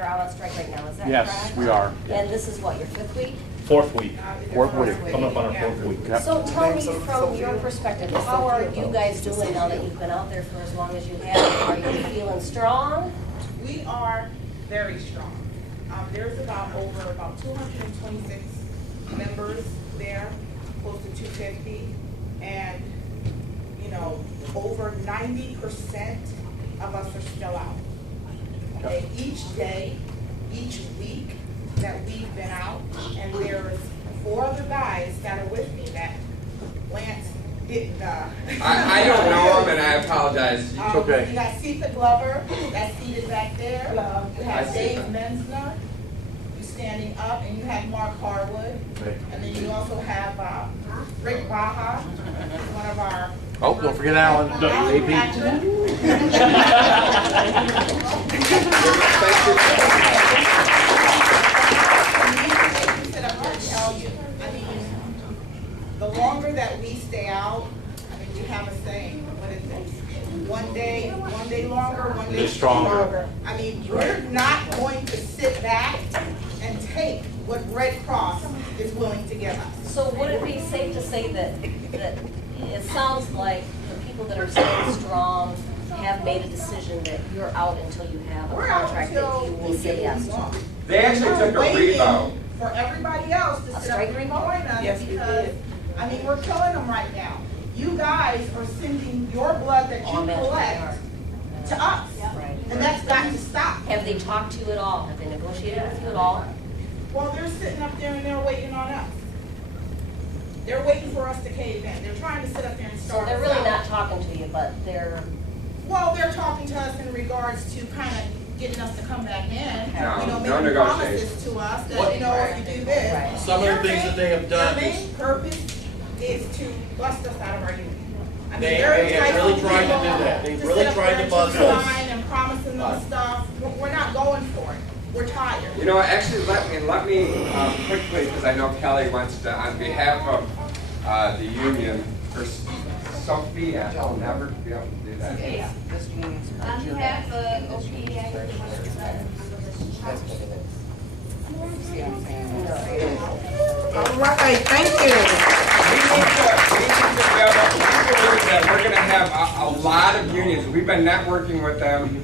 are out on strike right now, is that correct? Yes, we are. And this is what, your 5th week? Fourth week. Fourth week. Coming up on our 4th week. Yep. So tell me from your perspective, how are you guys doing now that you've been out there for as long as you have? Are you feeling strong? We are very strong. There's about 226 members there, close to 250, and you know, over 90% of us are still out. Okay, each day, each week that we've been out, and there's 4 other guys that are with me that Lance didn't. I don't know him, and I apologize. It's okay. You got Sita Glover, that's seated back there. You have Dave Mensner, who's standing up, and you have Mark Harwood. And then you also have Rick Baja, who's one of our... Oh, don't forget Alan, the AP. The longer that we stay out, I mean, we have a saying, what is it? One day longer, one day stronger. I mean, we're not going to sit back and take what Red Cross is willing to give us. So would it be safe to say that it sounds like the people that are staying strong have made a decision that you're out until you have a contract that you will say yes to? They actually took a rebound. For everybody else to sit up and join us, Yes, we because, did. I mean, we're killing them right now. You guys are sending your blood that you collect to us, Right. and that's got to stop. Have they talked to you at all? Have they negotiated with you at all? Well, they're sitting up there and they're waiting on us. They're waiting for us to cave in. They're trying to sit up there and So start they're us really out. not talking to you, but they're... Well, they're talking to us in regards to kind of getting us to come back in. No, You know, no making promises negotiation. to us that, you know, if you do this. Right. Some of the things that they have done Their is- main purpose is to bust us out of our union. I mean, They they're have enticing really tried to do people that. They've to really sit up tried there to buzz and us. sign and promising them stuff. We're not going for it. We're tired. You know, actually, let me quickly, because I know Kelly wants to, on behalf of the union, for Sophia, I'll never be able to do that. On behalf of OPEI, All right, thank you. We're going to have a lot of unions. We've been networking with them.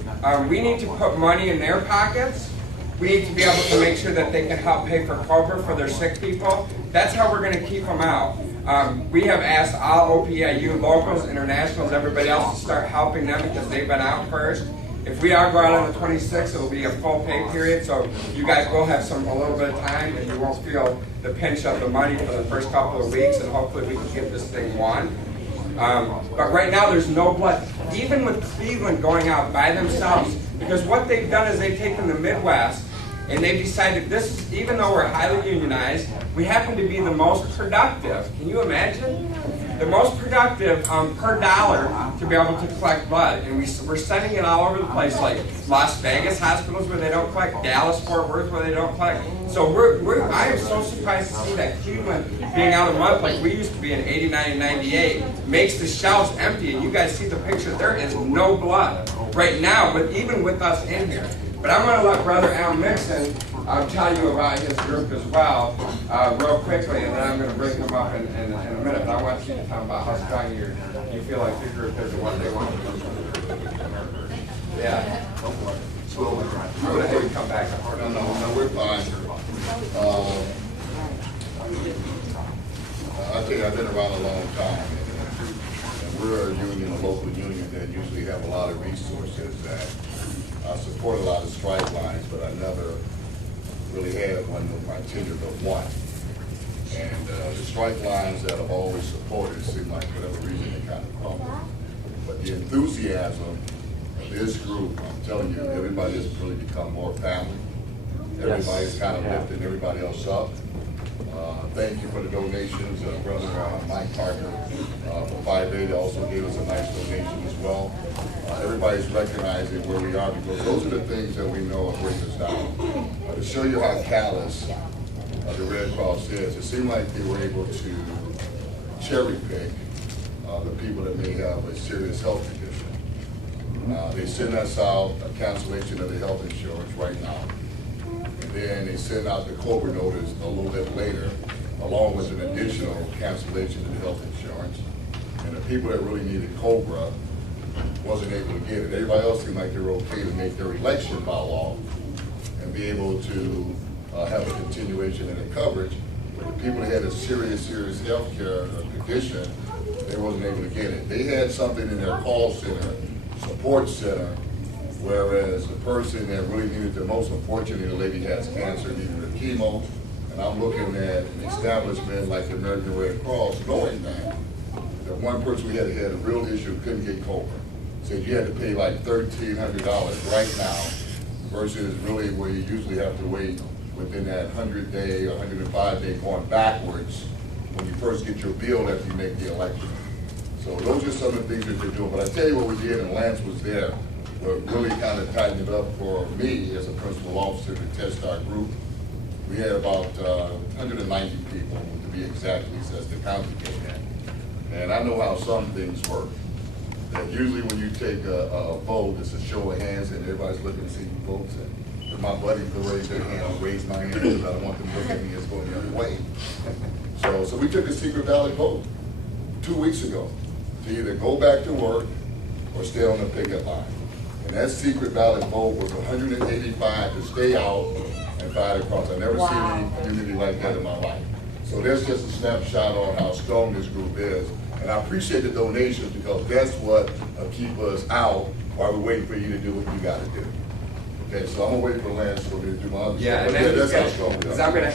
We need to put money in their pockets. We need to be able to make sure that they can help pay for COBRA for their sick people. That's how we're going to keep them out. We have asked all OPIU, locals, internationals, everybody else to start helping them because they've been out first. If we all go out on the 26th, it'll be a full pay period, so you guys will have a little bit of time and you won't feel the pinch of the money for the first couple of weeks, and hopefully we can get this thing won. But right now there's no blood, even with Cleveland going out by themselves, because what they've done is they've taken the Midwest and they've decided this is, even though we're highly unionized, we happen to be the most productive. Can you imagine? The most productive per dollar to be able to collect blood. And we're sending it all over the place, like Las Vegas hospitals where they don't collect, Dallas, Fort Worth where they don't collect. So I am so surprised to see that Cleveland being out a month like we used to be in 89 and 98 makes the shelves empty. And you guys see the pictures, there is no blood right now, but even with us in here. But I'm going to let Brother Al Mixon tell you about his group as well, real quickly, and then I'm going to bring him up in a minute. But I want you to tell him about how strong you feel like your group is and what they want to do. Yeah. I'm going to have you come back. No, we're fine. I think I've been around a long time, and we're a union, a local union that usually have a lot of resources that support a lot of strike lines, but I never really had one with my tenure but one. And the strike lines that I've always supported seem like for whatever reason they kind of crumble. But the enthusiasm of this group, I'm telling you, everybody has really become more family. Everybody's kind of lifting everybody else up. Thank you for the donations. Brother Mike Parker for 580 also gave us a nice donation as well. Everybody's recognizing where we are because those are the things that we know are bringing us down. To show you how callous the Red Cross is, it seemed like they were able to cherry pick the people that may have a serious health condition. They send us out a cancellation of the health insurance right now. then they sent out the COBRA notice a little bit later, along with an additional cancellation of the health insurance. And the people that really needed COBRA wasn't able to get it. Everybody else seemed like they were okay to make their election by law and be able to have a continuation in the coverage. But the people that had a serious health care condition, they wasn't able to get it. They had something in their call center, support center, whereas the person that really needed the most, unfortunately, the lady has cancer, needed her chemo. And I'm looking at an establishment like the American Red Cross, knowing that the one person we had a real issue, couldn't get COBRA. Said you had to pay like $1,300 right now versus really where you usually have to wait within that 100-day or 105-day going backwards when you first get your bill after you make the election. So those are some of the things that they're doing. But I tell you what we did, and Lance was there, what really kind of tightened it up for me as a principal officer to test our group. We had about 190 people, to be exact, as the county came in. And I know how some things work. That usually when you take a vote, it's a show of hands and everybody's looking to see who votes. And if my buddy could raise their hand, I'll raise my hand because I don't want them to look at me as going the other way. So we took a secret ballot vote 2 weeks ago to either go back to work or stay on the picket line. And that secret ballot vote was 185 to stay out and fight across. I've never seen any community like that in my life. So that's just a snapshot on how strong this group is. And I appreciate the donations because that's what keep us out while we're waiting for you to do what you got to do. Okay, so I'm gonna wait for Lance for me to do my other stuff. Yeah, and But then that's how strong we are. I'm gonna